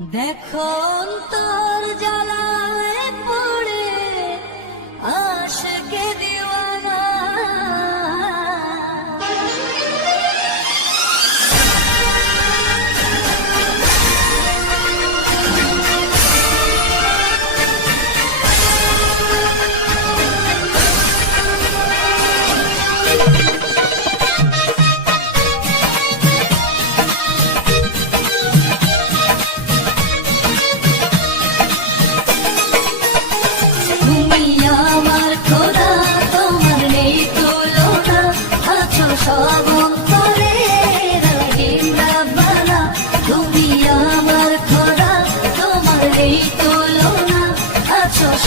দেখ তোর জ্বালায়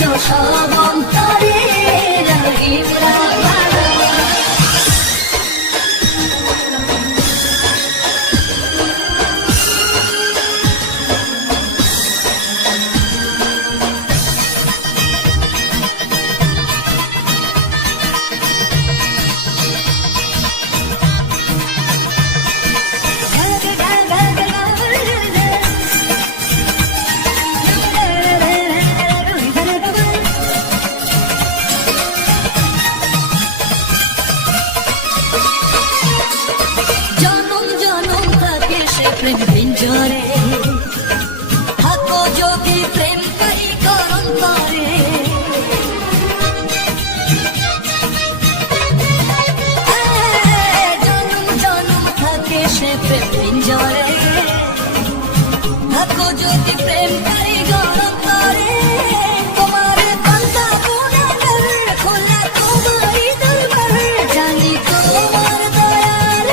সবন থাকো যদি প্রেম করে গরম করে। তোমার বান্দা গুনা কর খোলা তোমারই দরবার। জানি তোমার দয়াল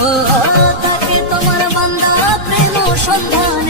ও তাকে তোমার বান্দা প্রেম সন্ধানে।